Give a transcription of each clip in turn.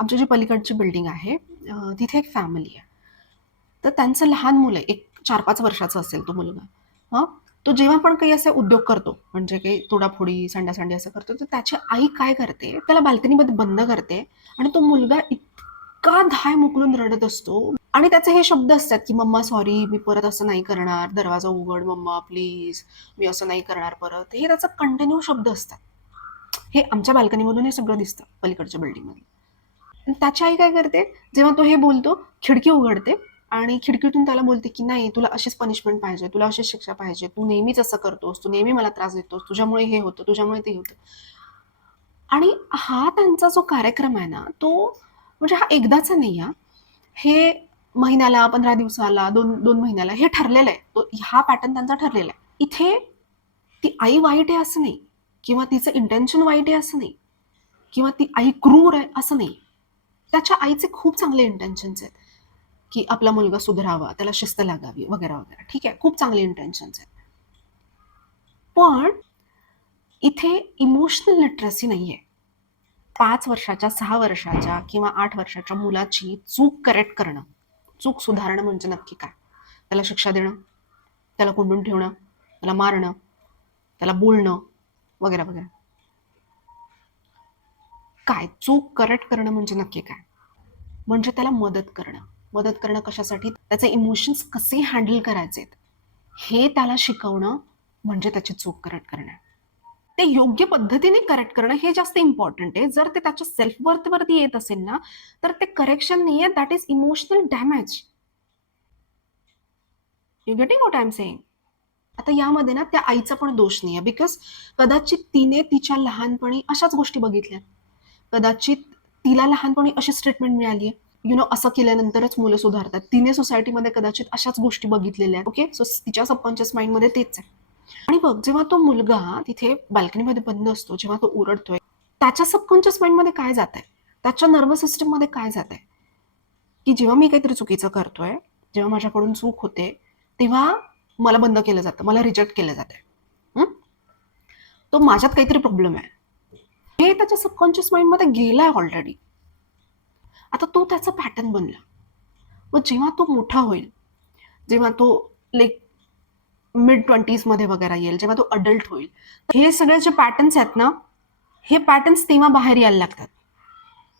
आमची जी पलीकडची बिल्डिंग आहे तिथे एक फॅमिली आहे. तर त्यांचं लहान मुलं आहे, एक 4-5 वर्षाचा असेल तो मुलगा. हां, तो जेव्हा पण काही असे उद्योग करतो, म्हणजे काही तोडाफोडी, सांडासांडी असं करतो, तर त्याची आई काय करते, त्याला बाल्कनीमध्ये बंद करते आणि तो मुलगा इतका धाय मोकलून रडत असतो आणि त्याचे हे शब्द असतात, की "मम्मा सॉरी, मी परत असं नाही करणार. दरवाजा उघड मम्मा प्लीज. मी असं नाही करणार परत." हे त्याचा कंटिन्यू शब्द असतात. हे आमच्या बाल्कनीमधून हे सगळं दिसतं पलीकडच्या बिल्डिंगमध्ये. त्याची आई काय करते, जेव्हा तो हे बोलतो, खिडकी उघडते आणि खिडकीतून त्याला बोलते, की "नाही, तुला अशीच पनिशमेंट पाहिजे, तुला अशीच शिक्षा पाहिजे. तू नेहमीच असं करतोस, तू नेहमी मला त्रास देतोस, तुझ्यामुळे हे होतं, तुझ्यामुळे ते होतं." आणि हा त्यांचा जो कार्यक्रम आहे ना, तो म्हणजे हा एकदाचा नाही हां. हे महिन्याला, 15 दिवसाला, 2 महिन्याला हे ठरलेलं आहे. तो हा पॅटर्न त्यांचा ठरलेला आहे. इथे ती आई वाईट आहे असं नाही किंवा तिचं इंटेन्शन वाईट आहे असं नाही किंवा ती आई क्रूर आहे असं नाही. त्याच्या आईचे खूप चांगले इंटेन्शन्स आहेत, की आपला मुलगा सुधारावा, त्याला शिस्त लागावी वगैरे, वगैरे. ठीक आहे, खूप चांगले इंटेन्शन्स आहेत. पण इथे इमोशनल लिटरसी नाहीये. 5 वर्षाच्या, 6 वर्षाच्या किंवा 8 वर्षाच्या मुलाची चूक करेक्ट करणं, चूक सुधारणं म्हणजे नक्की काय? त्याला शिक्षा देणं, त्याला कोंडून ठेवणं, त्याला मारणं, त्याला बोलणं वगैरे, वगैरे. काय चूक करेक्ट करणं म्हणजे नक्की काय? म्हणजे त्याला मदत करणं. मदत करणं कशासाठी? त्याचे इमोशन्स कसे हँडल करायचेत, हे त्याला शिकवणं म्हणजे त्याची चूक करेक्ट करणं. ते योग्य पद्धतीने करेक्ट करणं हे जास्त इम्पॉर्टंट आहे. जर ते त्याच्या सेल्फ वर्थवरती येत असेल ना, तर ते करेक्शन नाहीये, that is emotional damage. You getting what I am saying? आता यामध्ये ना त्या आईचा पण दोष नाहीये, बिकॉज कदाचित तिने तिच्या लहानपणी अशाच गोष्टी बघितल्या. कदाचित तिला लहानपणी अशीच ट्रीटमेंट मिळाली आहे. असं केल्यानंतरच मुलं सुधारतात. तिने सोसायटीमध्ये कदाचित अशाच गोष्टी बघितलेल्या आहेत. ओके, सो तिच्या सबकॉन्शियस माइंडमध्ये तेच आहे. आणि बघ, जेव्हा तो मुलगा तिथे बाल्कनीमध्ये बंद असतो, जेव्हा तो ओरडतोय, त्याच्या सबकॉन्शियस माइंडमध्ये काय जात आहे, त्याच्या नर्वस सिस्टममध्ये काय जात आहे, की जेव्हा मी काहीतरी चुकीचं करतोय, जेव्हा माझ्याकडून चूक होते, तेव्हा मला बंद केलं जातं, मला रिजेक्ट केलं जातं. तो माझ्यात काहीतरी प्रॉब्लेम आहे, हे त्याच्या सबकॉन्शियस माइंडमध्ये गेलाय ऑलरेडी. आता तो त्याचा पॅटर्न बनला. मग जेव्हा तो मोठा होईल, जेव्हा तो लाईक मिड 20s मध्ये वगैरे येईल, जेव्हा तो अडल्ट होईल, हे सगळे जे पॅटर्न्स आहेत ना, हे पॅटर्न्स तेव्हा बाहेर यायला लागतात.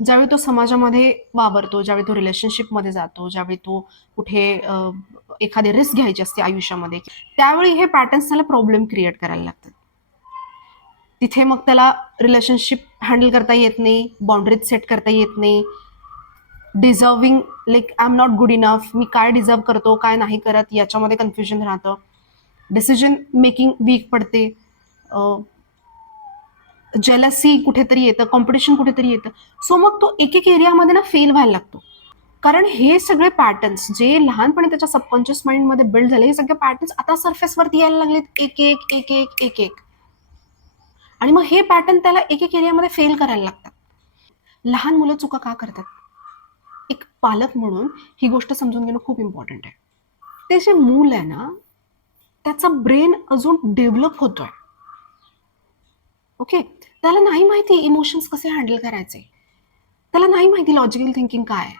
ज्यावेळी तो समाजामध्ये वावरतो, ज्यावेळी तो रिलेशनशिपमध्ये जातो, ज्यावेळी तो कुठे एखादी रिस्क घ्यायची असते आयुष्यामध्ये, त्यावेळी हे पॅटर्न्स त्याला प्रॉब्लेम क्रिएट करायला लागतात. तिथे मग त्याला रिलेशनशिप हँडल करता येत नाही, बाउंडरीज सेट करता येत नाही, deserving like I am not good enough, मी काय डिझर्व करतो, काय नाही करत, याच्यामध्ये कन्फ्युजन राहतं. डिसिजन मेकिंग वीक पडते, जेलसी कुठेतरी येतं, कॉम्पिटिशन कुठेतरी येतं. सो मग तो एक एक एरियामध्ये ना फेल व्हायला लागतो. कारण हे सगळे पॅटर्न्स जे लहानपणी त्याच्या सबकॉन्शियस माइंडमध्ये बिल्ड झाले, हे सगळे पॅटर्न्स आता सरफेसवरती यायला लागलेत, एक एक एक एक एक एक. आणि मग हे पॅटर्न त्याला एक एक एरियामध्ये फेल करायला लागतात. लहान मुलं चुका का करतात? एक पालक म्हणून ही गोष्ट समजून घेणं खूप इम्पॉर्टंट आहे. ते जे मूल आहे ना, त्याचा ब्रेन अजून डेव्हलप होतोय. ओके, त्याला नाही माहिती इमोशन्स कसे हँडल करायचे, त्याला नाही माहिती लॉजिकल थिंकिंग काय आहे.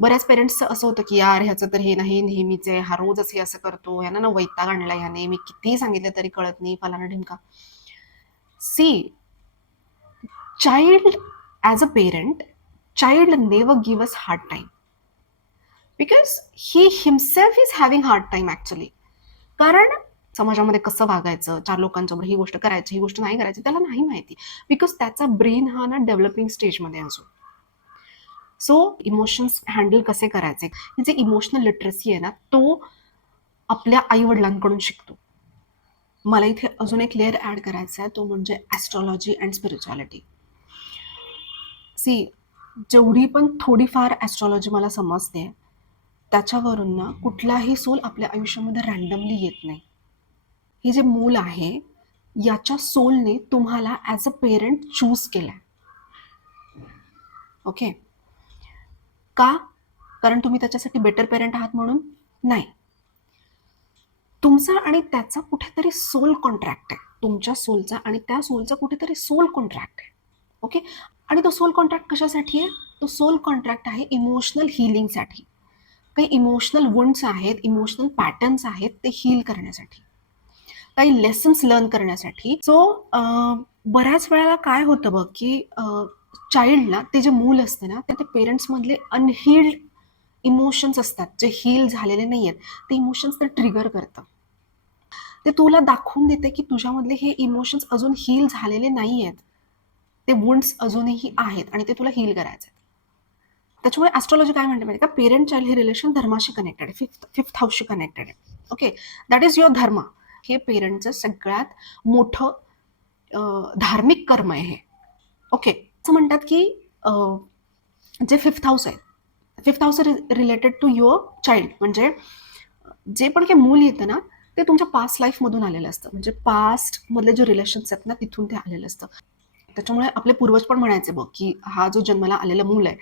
बऱ्याच पेरेंट्सचं असं होतं, की यार ह्याचं तर हे नाही नेहमीच आहे, हा रोजच हे असं करतो, ह्यानं ना वैताग आणला ह्याने, मी कितीही सांगितलं तरी कळत नाही, फलाना ढिमका. See, child as a parent, child never give us hard time because he himself is having hard time actually. कारण समाजामध्ये कसं वागायचं, 4 लोकांसमोर ही गोष्ट करायची, ही गोष्ट नाही करायची, त्याला नाही माहिती. बिकॉज त्याचा ब्रेन हा ना डेव्हलपिंग स्टेजमध्ये अजून. सो इमोशन्स हँडल कसे करायचे, जे इमोशनल लिटरसी आहे ना, तो आपल्या आई वडिलांकडून शिकतो. मला इथे अजून एक लेअर ऍड करायचा आहे, तो म्हणजे ॲस्ट्रॉलॉजी अँड स्पिरिच्युअलिटी. सी, जेवढी पण थोडीफार ॲस्ट्रॉलॉजी मला समजते, त्याच्यावरून ना कुठलाही सोल आपल्या आयुष्यामध्ये रँडमली येत नाही. हे जे मूल आहे, याच्या सोलने तुम्हाला ॲज अ पेरेंट चूज केलाय. ओके, का? कारण तुम्ही त्याच्यासाठी बेटर पेरेंट आहात म्हणून नाही. तुमचा आणि त्याचा कुठेतरी सोल कॉन्ट्रॅक्ट आहे. तुमच्या सोलचा आणि त्या सोलचा कुठेतरी सोल कॉन्ट्रॅक्ट आहे. ओके, आणि तो सोल कॉन्ट्रॅक्ट कशासाठी आहे? तो सोल कॉन्ट्रॅक्ट आहे इमोशनल हिलिंगसाठी. काही इमोशनल वुंड्स आहेत, इमोशनल पॅटर्न्स आहेत ते हील करण्यासाठी, काही लेसन्स लर्न करण्यासाठी. सो बऱ्याच वेळेला काय होतं बघ, की चाइल्डला ते जे मूल असते ना, ते पेरेंट्समधले अनहील्ड इमोशन्स असतात, जे हील झालेले नाही आहेत, ते इमोशन्स ते ट्रिगर करतं. ते तुला दाखवून देते की तुझ्यामधले हे इमोशन्स अजून हील झालेले नाही आहेत. ते वुंड्स अजूनही आहेत आणि ते तुला हील करायचे. त्याच्यामुळे ॲस्ट्रॉलॉजी काय म्हणते माहिती का, पेरेंट चाइल्ड हे रिलेशन धर्माशी कनेक्टेड आहे, फिफ्थ हाऊसशी कनेक्टेड आहे. ओके, दॅट इज युअर धर्म. हे पेरेंटचं सगळ्यात मोठं धार्मिक कर्म आहे हे. ओके, असं म्हणतात की जे फिफ्थ हाऊस आहे, fifth house related to your child, म्हणजे जे पण काही मूल येतं ना, ते तुमच्या पास्ट लाईफमधून आलेलं असतं. म्हणजे पास्टमधले जे रिलेशन्स आहेत ना, तिथून ते आलेलं असतं. त्याच्यामुळे आपले पूर्वज पण म्हणायचे बघ, की हा जो जन्माला आलेला मूल आहे,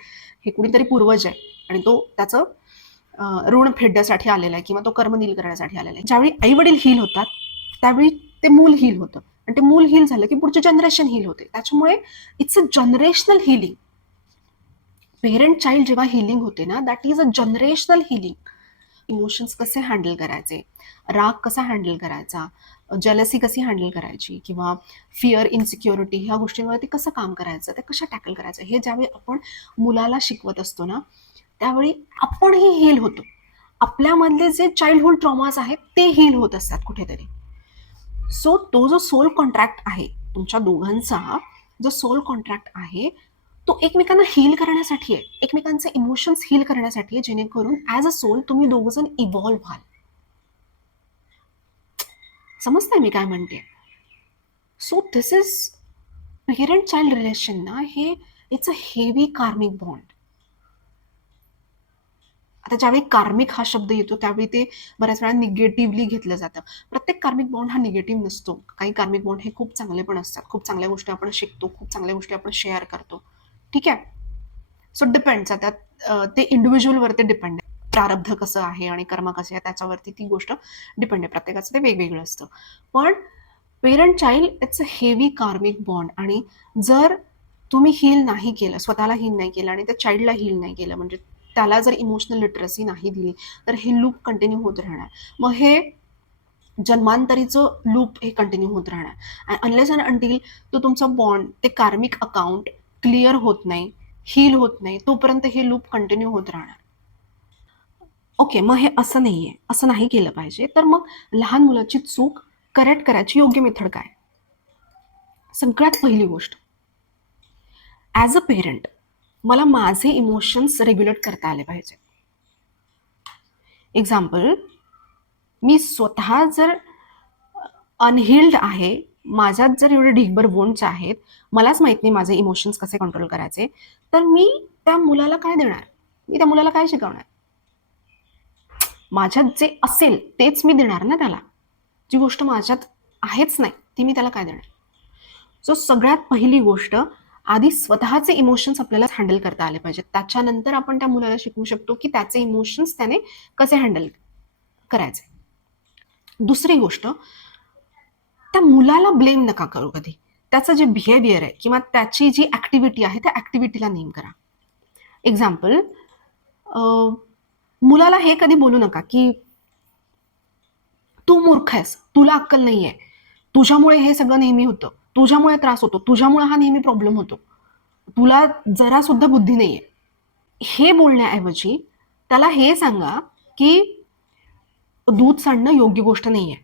हे कुणीतरी पूर्वज आहे आणि तो त्याचं ऋण फेडण्यासाठी आलेला आहे किंवा तो कर्म नील करण्यासाठी आलेला आहे. ज्यावेळी आई वडील हील होतात, त्यावेळी ते मूल हील होतं आणि ते मूल हील झालं की पुढचे जनरेशन हील होते. त्याच्यामुळे it's a generational healing. Parent child जेव्हा हिलिंग होते ना, that is a generational healing. Emotions कसे हँडल करायचे, राग कसा हँडल करायचा, जेलसी कशी हँडल करायची किंवा फिअर, इन्सिक्युरिटी ह्या गोष्टींवरती कसं काम करायचं, ते कशा टॅकल करायचं, हे ज्यावेळी आपण मुलाला शिकवत असतो ना, त्यावेळी आपणही हील होतो. आपल्यामधले जे चाइल्डहुड ट्रॉमाज आहेत ते हील होत असतात कुठेतरी. सो तो जो सोल कॉन्ट्रॅक्ट आहे तुमच्या दोघांचा, जो सोल कॉन्ट्रॅक्ट आहे तो एकमेकांना हील करण्यासाठी आहे, एकमेकांचे इमोशन्स हील करण्यासाठी आहे, जेणेकरून ॲज अ सोल तुम्ही दोघंजण इव्हॉल्व्ह व्हाल. समजतंय मी काय म्हणते? So this is parent child relation ना, हे इट्स अ हेवी कार्मिक बॉन्ड. आता ज्यावेळी कार्मिक हा शब्द येतो त्यावेळी ते बऱ्याच वेळा निगेटिव्हली घेतलं जातं. प्रत्येक कार्मिक बॉन्ड हा निगेटिव्ह नसतो. काही कार्मिक बॉन्ड हे खूप चांगले पण असतात. खूप चांगल्या गोष्टी आपण शिकतो, खूप चांगल्या गोष्टी आपण शेअर करतो. ठीक आहे? So depends. आता ते इंडिव्हिज्युअलवरती डिपेंड आहे. प्रारब्ध कसं आहे आणि कर्म कसे आहे त्याच्यावरती ती गोष्ट डिपेंड आहे. प्रत्येकाचं ते वेगवेगळं असतं. पण parent child it's a heavy कार्मिक बॉन्ड, आणि जर तुम्ही हील नाही केलं, स्वतःला हील नाही केलं आणि त्या चाइल्डला हील नाही केलं, म्हणजे त्याला जर इमोशनल लिटरसी नाही दिली, तर हे लूप कंटिन्यू होत राहणार. मग हे जन्मांतरीचं लूप हे कंटिन्यू होत राहणार. अनलेस अँड अंटिल तो तुमचा बॉन्ड, ते कार्मिक अकाउंट क्लिअर होत नाही, हील होत नाही, तोपर्यंत हे लूप कंटिन्यू होत राहणार. ओके, मग हे असं नाहीये, असं नाही केलं पाहिजे. तर मग लहान मुलाची चूक करेक्ट करायची योग्य मेथड काय? सगळ्यात पहिली गोष्ट, ॲज अ पेरेंट मला माझे इमोशन्स रेग्युलेट करता आले पाहिजे. एक्झाम्पल, मी स्वतः जर अनहील्ड आहे, माझ्यात जर एवढे ढिगभर वोंड्स आहेत, मलाच माहित नाही माझे इमोशन्स कसे कंट्रोल करायचे, तर मी त्या मुलाला काय देणार? मी त्या मुलाला काय शिकवणार? माझ्यात जे असेल तेच मी देणार ना त्याला. जी गोष्ट माझ्यात आहेच नाही ती मी त्याला काय देणार? सो सगळ्यात पहिली गोष्ट, आधी स्वतःचे इमोशन्स आपल्याला हँडल करता आले पाहिजेत. त्याच्यानंतर आपण त्या मुलाला शिकवू शकतो की त्याचे इमोशन्स त्याने कसे हँडल करायचे. दुसरी गोष्ट, त्या मुलाला ब्लेम नका करू कधी. त्याचं जे बिहेवियर आहे किंवा त्याची जी ऍक्टिव्हिटी आहे त्या ऍक्टिव्हिटीला नेम करा. एक्झाम्पल, मुलाला हे कधी बोलू नका की तू मूर्ख आहेस, तुला अक्कल नाहीये, तुझ्यामुळे हे सगळं नेहमी होतं, तुझ्यामुळे त्रास होतो, तुझ्यामुळे हा नेहमी प्रॉब्लेम होतो, तुला जरा सुद्धा बुद्धी नाहीये. हे बोलण्याऐवजी त्याला हे सांगा की दूध सांडणं योग्य गोष्ट नाहीये,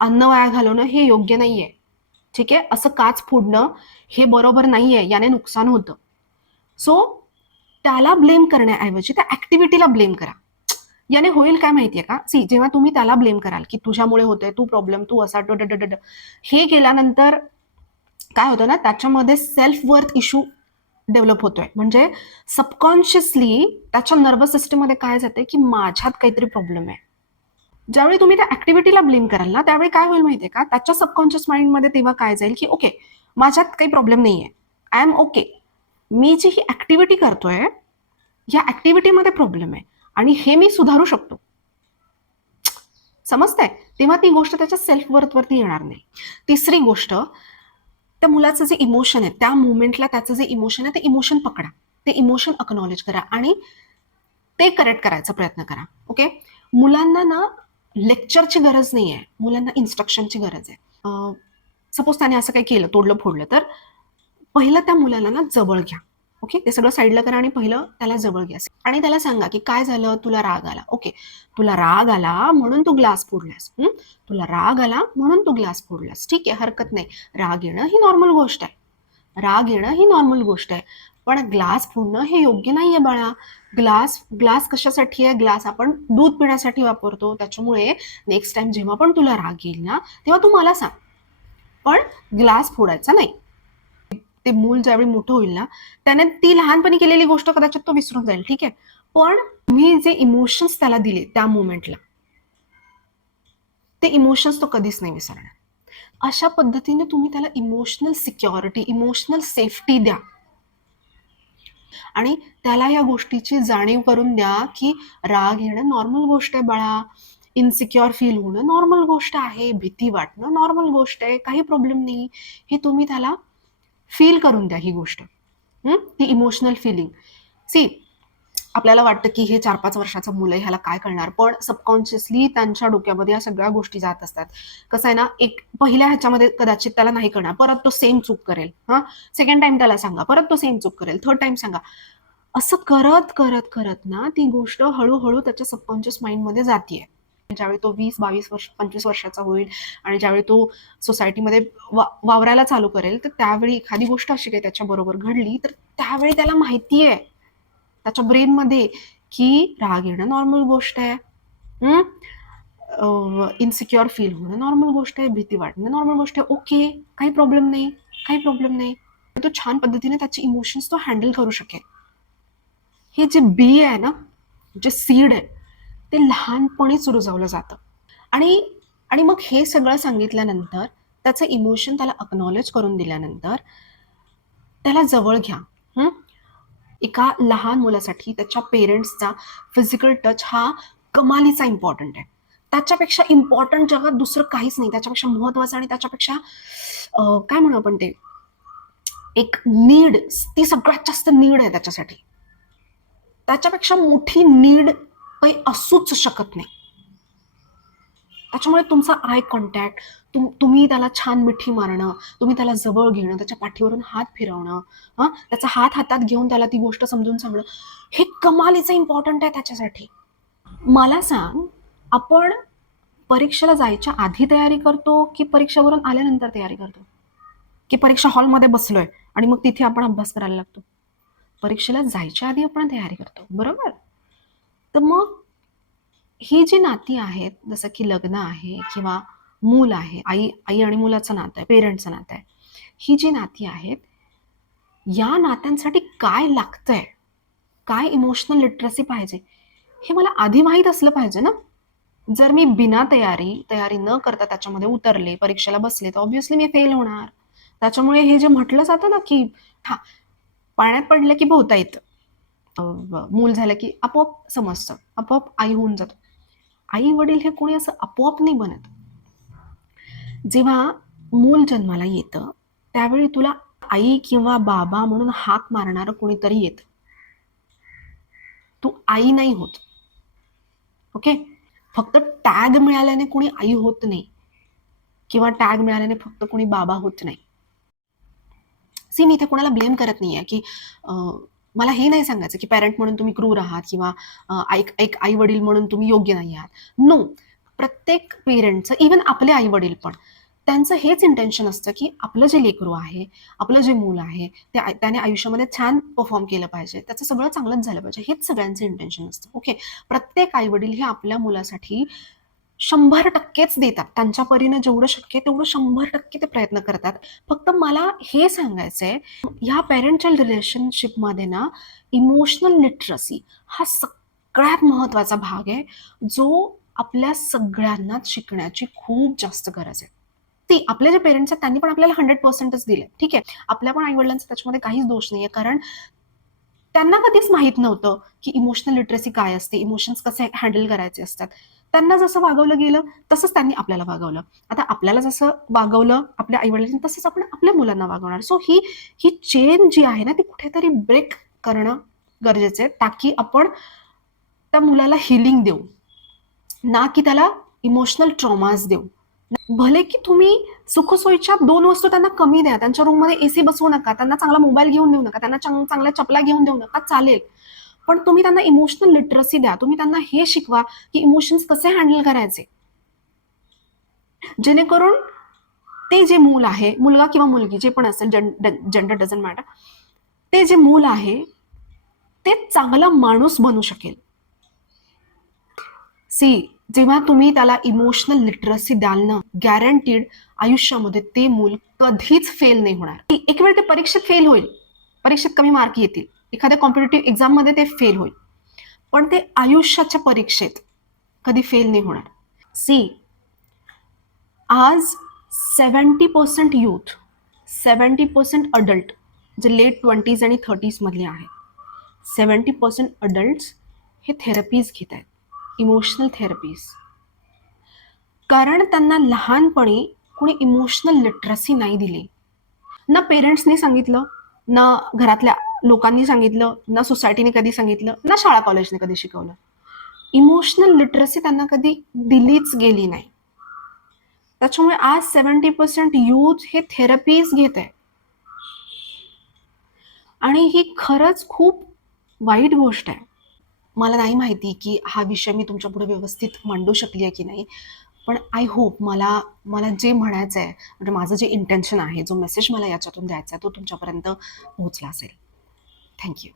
अन्न वाया घालवणं हे योग्य नाहीये, ठीक आहे, असं काच फोडणं हे बरोबर नाहीये, याने नुकसान होतं. सो त्याला ब्लेम करण्याऐवजी त्या ऍक्टिव्हिटीला ब्लेम करा. याने होईल काय माहितीये का, जेव्हा तुम्ही त्याला ब्लेम कराल की तुझ्यामुळे होतंय, तू प्रॉब्लेम, तू असा हे केल्यानंतर काय होतं ना, त्याच्यामध्ये सेल्फ वर्थ इश्यू डेव्हलप होतोय. म्हणजे सबकॉन्शियसली त्याच्या नर्वस सिस्टममध्ये काय जाते की माझ्यात काहीतरी प्रॉब्लेम आहे. ज्यावेळी तुम्ही त्या ऍक्टिव्हिटीला ब्लेम कराल ना, त्यावेळी काय होईल माहितीये का, त्याच्या सबकॉन्शियस माइंडमध्ये तेव्हा काय जाईल की ओके, माझ्यात काही प्रॉब्लेम नाहीये, आय एम ओके, मी जी ही ऍक्टिव्हिटी करतोय या ऍक्टिव्हिटीमध्ये प्रॉब्लेम आहे आणि हे मी सुधारू शकतो. समजतंय? तेव्हा ती गोष्ट त्याच्या सेल्फ वर्थवरती येणार नाही. तिसरी गोष्ट, त्या मुलाचं जे इमोशन आहे त्या मुवमेंटला त्याचं जे इमोशन आहे ते इमोशन पकडा. ते इमोशन अकनॉलेज करा आणि ते करेक्ट करायचा प्रयत्न करा. ओके. मुलांना ना लेक्चरची गरज नाही आहे, मुलांना इन्स्ट्रक्शनची गरज आहे. सपोज त्याने असं काही केलं, तोडलं फोडलं, तर पहिलं त्या मुलाला ना जवळ घ्या. ओके. ते सगळं साईडला करा आणि पहिलं त्याला जवळ घ्या आणि त्याला सांगा की काय झालं, तुला राग आला. ओके. तुला राग आला म्हणून तू ग्लास फोडलास. तुला राग आला म्हणून तू ग्लास फोडलास. ठीक आहे, हरकत नाही. राग येणं ही नॉर्मल गोष्ट आहे. राग येणं ही नॉर्मल गोष्ट आहे. पण ग्लास फोडणं हे योग्य नाहीये बाळा. ग्लास ग्लास कशासाठी आहे? ग्लास आपण दूध पिण्यासाठी वापरतो. त्याच्यामुळे नेक्स्ट टाइम जेव्हा पण तुला राग येईल ना, तेव्हा तू मला सांग. पण ग्लास फोडायचा नाही. ते मूल ज्यावेळी मोठं होईल ना, त्याने ती लहानपणी केलेली गोष्ट कदाचित तो विसरून जाईल. ठीक आहे. पण मी जे इमोशन्स त्याला दिले त्या मोमेंटला, ते इमोशन्स तो कधीच नाही विसरणार. अशा पद्धतीने तुम्ही त्याला इमोशनल सिक्युरिटी, इमोशनल सेफ्टी द्या आणि त्याला या गोष्टीची जाणीव करून द्या की राग येणं नॉर्मल गोष्ट आहे बाळा, इन्सिक्युअर फील होणं नॉर्मल गोष्ट आहे, भीती वाटणं नॉर्मल गोष्ट आहे, काही प्रॉब्लेम नाही. हे तुम्ही त्याला फील करून द्या ही गोष्ट. ती इमोशनल फिलिंग. सी, आपल्याला वाटतं की हे 4-5 वर्षाचं मुलं आहे, ह्याला काय कळणार, पण सबकॉन्शियसली त्यांच्या डोक्यामध्ये या सगळ्या गोष्टी जात असतात. कसं आहे ना, एक पहिल्या ह्याच्यामध्ये कदाचित त्याला नाही कळणार, परत तो सेम चूक करेल. सेकंड टाइम त्याला सांगा, परत तो सेम चूक करेल, थर्ड टाइम सांगा. असं करत करत करत ना ती गोष्ट हळूहळू त्याच्या सबकॉन्शियस माइंडमध्ये जातीये. ज्यावेळी तो 20-22 वर्ष 25 वर्षाचा होईल आणि ज्यावेळी तो सोसायटीमध्ये वावरायला चालू करेल, तर त्यावेळी एखादी गोष्ट अशी काही त्याच्या बरोबर घडली, तर त्यावेळी त्याला माहितीये त्याच्या ब्रेनमध्ये की राग येणं नॉर्मल गोष्ट आहे, इन्सिक्युअर फील होणं नॉर्मल गोष्ट आहे, भीती वाटणं नॉर्मल गोष्ट आहे. ओके, काही प्रॉब्लेम नाही, काही प्रॉब्लेम नाही. तो छान पद्धतीने त्याचे इमोशन्स तो हँडल करू शकेल. हे जे बी आहे ना, जे सीड आहे, ते लहानपणीच रुजवलं जातं. आणि आणि मग हे सगळं सांगितल्यानंतर त्याचं इमोशन त्याला अक्नॉलेज करून दिल्यानंतर त्याला जवळ घ्या. एका लहान मुलासाठी त्याच्या पेरेंट्सचा फिजिकल टच हा कमालीचा इम्पॉर्टंट आहे. त्याच्यापेक्षा इम्पॉर्टंट जगात दुसरं काहीच नाही. त्याच्यापेक्षा महत्वाचं आणि त्याच्यापेक्षा काय म्हणू आपण ते, एक नीड, ती सगळ्यात जास्त नीड आहे त्याच्यासाठी. त्याच्यापेक्षा मोठी नीड काही असूच शकत नाही. त्याच्यामुळे तुमचा आय कॉन्टॅक्ट, तुम्ही त्याला छान मिठी मारणं, तुम्ही त्याला जवळ घेणं, त्याच्या पाठीवरून हात फिरवणं, त्याचा हात हातात घेऊन त्याला ती गोष्ट समजून सांगणं, हे कमालीचं इम्पॉर्टंट आहे त्याच्यासाठी. मला सांग, आपण परीक्षेला जायच्या आधी तयारी करतो की परीक्षेवरून आल्यानंतर तयारी करतो? की परीक्षा हॉलमध्ये बसलोय आणि मग तिथे आपण अभ्यास करायला लागतो? परीक्षेला जायच्या आधी आपण तयारी करतो, बरोबर? तर मग ही जी नाती आहेत, जसं की लग्न आहे किंवा मूल आहे, आई आई आणि मुलाचं नातं आहे, पेरेंट्सचं नातं आहे. ही जी नाती आहेत, या नात्यांसाठी काय लागतंय, काय इमोशनल लिटरसी पाहिजे, हे मला आधी माहीत असलं पाहिजे ना. जर मी बिना तयारी न करता त्याच्यामध्ये उतरले, परीक्षेला बसले, तर ऑब्व्हियसली मी फेल होणार. त्याच्यामुळे हे जे म्हटलं जातं ना, की हां, पाण्यात पडलं की पोहता येतं. मूल झालं की आपोआप समजतं, आपोआप आई होऊन जातो. आई वडील हे कोणी असं आपोआप नाही बनत. जेव्हा मूल जन्माला येतं, त्यावेळी तुला आई किंवा बाबा म्हणून हाक मारणारं कोणीतरी येतं. तू आई नाही होत. ओके. फक्त टॅग मिळाल्याने कोणी आई होत नाही किंवा टॅग मिळाल्याने फक्त कोणी बाबा होत नाही. सी, मी इथे कोणाला ब्लेम करत नाहीये की मला हे नाही सांगायचं की पॅरेंट म्हणून तुम्ही क्रूर आहात किंवा एक आई वडील म्हणून तुम्ही योग्य नाही आहात. नो, प्रत्येक पेरेंटचं, इव्हन आपले आई वडील पण, त्यांचं हेच इंटेन्शन असतं की आपलं जे लेकरू आहे, आपलं जे मूल आहे, त्याने आयुष्यामध्ये छान परफॉर्म केलं पाहिजे, त्याचं सगळं चांगलंच झालं पाहिजे, हेच सगळ्यांचं इंटेन्शन असतं. ओके. प्रत्येक आई वडील हे आपल्या मुलासाठी 100%च देतात. त्यांच्या परीनं जेवढं शक्य आहे तेवढं 100% ते प्रयत्न करतात. फक्त मला हे सांगायचंय, ह्या पॅरेंटल रिलेशनशिपमध्ये ना इमोशनल लिटरसी हा सगळ्यात महत्वाचा भाग आहे, जो आपल्या सगळ्यांनाच शिकण्याची खूप जास्त गरज आहे. ती आपले जे पेरेंट्स आहेत त्यांनी पण आपल्याला 100%च दिले. ठीक आहे. आपल्या पण आई-वडिलांचा त्याच्यामध्ये काहीच दोष नाहीये, कारण त्यांना कधीच माहीत नव्हतं की इमोशनल लिटरसी काय असते, इमोशन्स कसे हँडल करायचे असतात. त्यांना जसं वागवलं गेलं तसंच त्यांनी आपल्याला वागवलं. आता आपल्याला जसं वागवलं आपल्या आई-वडिलांनी, तसंच आपण आपल्या मुलांना वागवणार. सो ही ही चेन जी आहे ना, ती कुठेतरी ब्रेक करणं गरजेचं आहे, ताकी आपण त्या मुलाला हिलिंग देऊ, ना की त्याला इमोशनल ट्रॉमाज देऊ. भले की तुम्ही सुखसोयीच्या 2 वस्तू त्यांना कमी द्या. त्यांच्या रूममध्ये एसी बसवू नका, त्यांना चांगला मोबाईल घेऊन देऊ नका, त्यांना चांगल्या चपला घेऊन देऊ नका, चालेल. पण तुम्ही त्यांना इमोशनल लिटरसी द्या. तुम्ही त्यांना हे शिकवा, की इमोशन्स कसे हँडल करायचे. जेणेकरून ते जे मूल आहे, मुलगा किंवा मुलगी जे पण असेल, जेंडर डझंट मॅटर, ते जे मूल आहे, ते चांगला माणूस बनू शकेल. जेव्हा तुम्ही त्याला इमोशनल लिटरसी द्याल ना, गॅरंटीड आयुष्यामध्ये ते मूल कधीच फेल नाही होणार. एक वेळ ते परीक्षेत फेल होईल, परीक्षेत कमी मार्क येतील, एखाद्या कॉम्पिटेटिव्ह एक्झाममध्ये ते फेल होईल, पण ते आयुष्याच्या परीक्षेत कधी फेल नाही होणार. आज 70% यूथ, 70% अडल्ट जे लेट 20s आणि 30s मधले आहेत, 70% अडल्ट्स हे थेरपीज घेत आहेत, इमोशनल थेरपीज. कारण त्यांना लहानपणी कोणी इमोशनल लिटरसी नाही दिली. ना पेरेंट्सनी सांगितलं, ना घरातल्या लोकांनी सांगितलं, ना सोसायटीने कधी सांगितलं, ना शाळा कॉलेजने कधी शिकवलं. इमोशनल लिटरसी त्यांना कधी दिलीच गेली नाही. त्याच्यामुळे आज 70% यूथ हे थेरपीज घेत आहे. आणि ही खरंच खूप वाईट गोष्ट आहे. मला नाही माहिती की हा विषय मी तुमच्या पुढे व्यवस्थित मांडू शकली आहे की नाही, पण आय होप मला मला जे म्हणायचं आहे, म्हणजे माझं जे इंटेन्शन आहे, जो मेसेज मला याच्यातून द्यायचा आहे, तो तुमच्यापर्यंत पोहोचला असेल. थँक्यू.